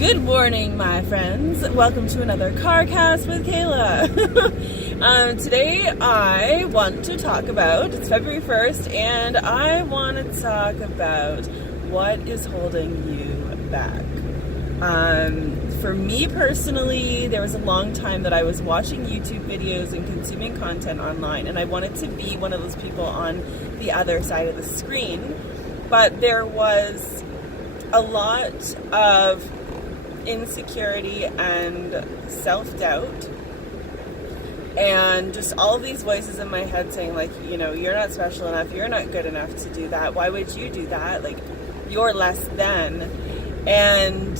Good morning, my friends. Welcome to another CarCast with Kayla. Today I want to talk about, it's February 1st, and I want to talk about what is holding you back. For me personally, there was a long time that I was watching YouTube videos and consuming content online, and I wanted to be one of those people on the other side of the screen, but there was a lot of insecurity and self-doubt and just all of these voices in my head saying, like, you know, you're not special enough, you're not good enough to do that, why would you do that, like, you're less than. And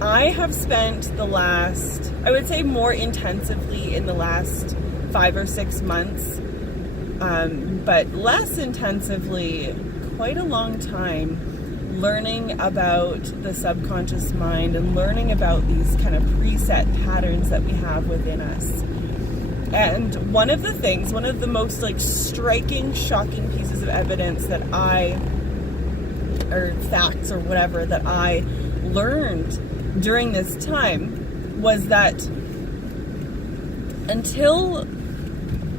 I have spent the last, I would say more intensively in the last 5 or 6 months, but less intensively, quite a long time, learning about the subconscious mind and learning about these kind of preset patterns that we have within us. And one of the most like striking, shocking pieces of evidence that or facts or whatever that I learned during this time was that until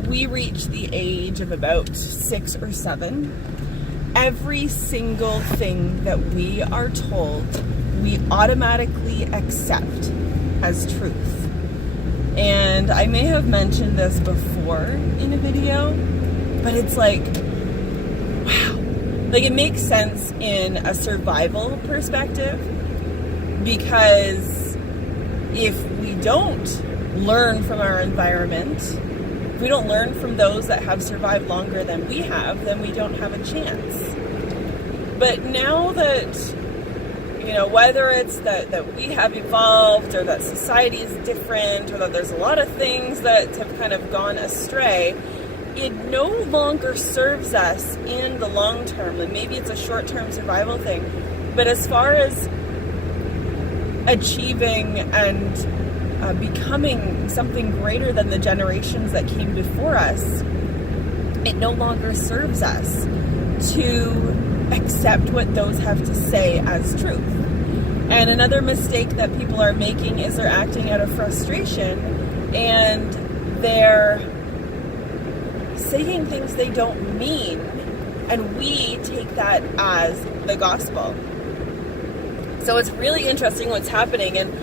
we reach the age of about 6 or 7, every single thing that we are told, we automatically accept as truth. And I may have mentioned this before in a video, but it's like, wow. Like, it makes sense in a survival perspective, because if we don't learn from our environment, if we don't learn from those that have survived longer than we have, then we don't have a chance. But now that, you know, whether it's that we have evolved, or that society is different, or that there's a lot of things that have kind of gone astray, it no longer serves us in the long term. And maybe it's a short-term survival thing, but as far as achieving and becoming something greater than the generations that came before us, it no longer serves us to accept what those have to say as truth. And another mistake that people are making is they're acting out of frustration and they're saying things they don't mean, and we take that as the gospel. So it's really interesting what's happening. And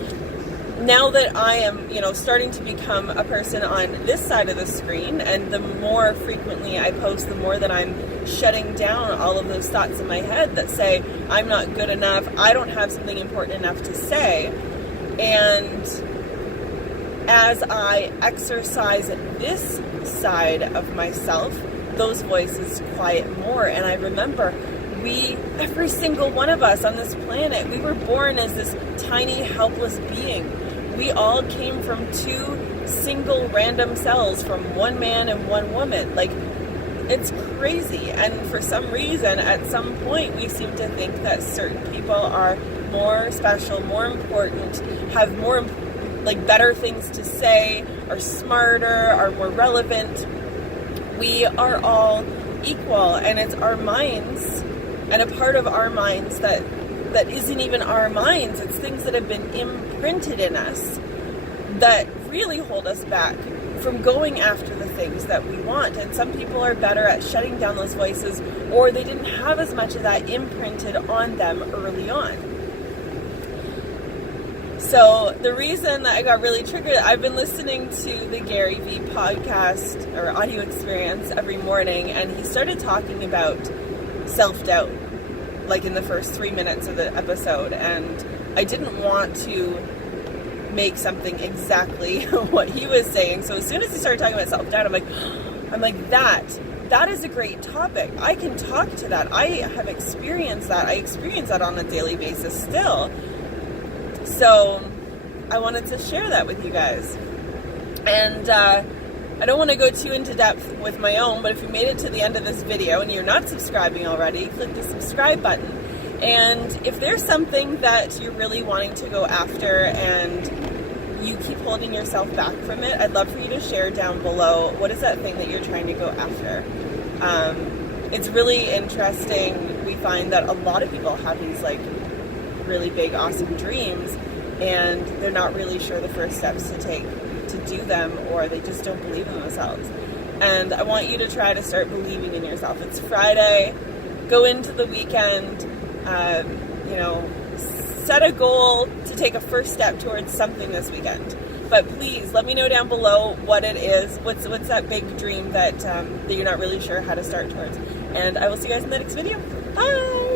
now that I am, you know, starting to become a person on this side of the screen, and the more frequently I post, the more that I'm shutting down all of those thoughts in my head that say, I'm not good enough, I don't have something important enough to say. And as I exercise this side of myself, those voices quiet more. And I remember every single one of us on this planet, we were born as this tiny, helpless being. We all came from 2 single random cells from one man and one woman. Like, it's crazy. And for some reason, at some point, we seem to think that certain people are more special, more important, have more, like, better things to say, are smarter, are more relevant. We are all equal, and it's our minds, and a part of our minds that isn't even our minds. It's things that have been imprinted in us that really hold us back from going after the things that we want. And some people are better at shutting down those voices, or they didn't have as much of that imprinted on them early on. So the reason that I got really triggered, I've been listening to the Gary Vee podcast or audio experience every morning, and he started talking about self-doubt, like in the first 3 minutes of the episode. And I didn't want to make something exactly what he was saying. So as soon as he started talking about self-doubt, I'm like, that is a great topic. I can talk to that. I have experienced that. I experience that on a daily basis still. So I wanted to share that with you guys. And I don't want to go too into depth with my own, but if you made it to the end of this video and you're not subscribing already, click the subscribe button. And if there's something that you're really wanting to go after and you keep holding yourself back from it, I'd love for you to share down below, what is that thing that you're trying to go after? It's really interesting. We find that a lot of people have these like really big, awesome dreams, and they're not really sure the first steps to take to do them, or they just don't believe in themselves. And I want you to try to start believing in yourself. It's Friday. Go into the weekend. Set a goal to take a first step towards something this weekend. But please let me know down below what it is. What's that big dream that you're not really sure how to start towards. And I will see you guys in the next video. Bye!